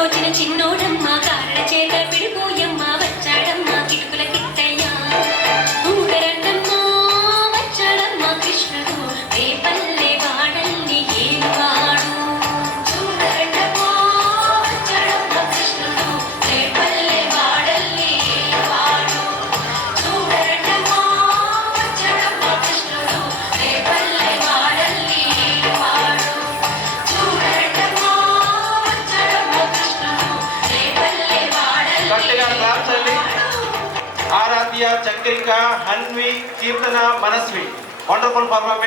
దోచిన చిన్నోడమ్మ కారణ చేత పిడిపోయమ్మ వచ్చాడమ్మ కిటుకుల కిట్టయ్య ఊడరండమ్మ వచ్చాడమ్మ కృష్ణుడు రేపల్లె వాడల్ని ఏలువాడు చూడరండమ్మ వచ్చాడమ్మ కృష్ణుడు రేపల్లె వాడల్ని ఏలువాడు చూడరండమ్మ వచ్చాడమ్మ కృష్ణుడు రేపల్లె వాడల్ని ఏలువాడు చూడరండమ్మ వచ్చాడమ్మ కృష్ణుడు రేపల్లె వాడల్ని ఆరాధ్య, చంద్రిక, హన్వి, కీర్తన, మనస్వి వండర్ఫుల్ పర్ఫార్మెన్స్.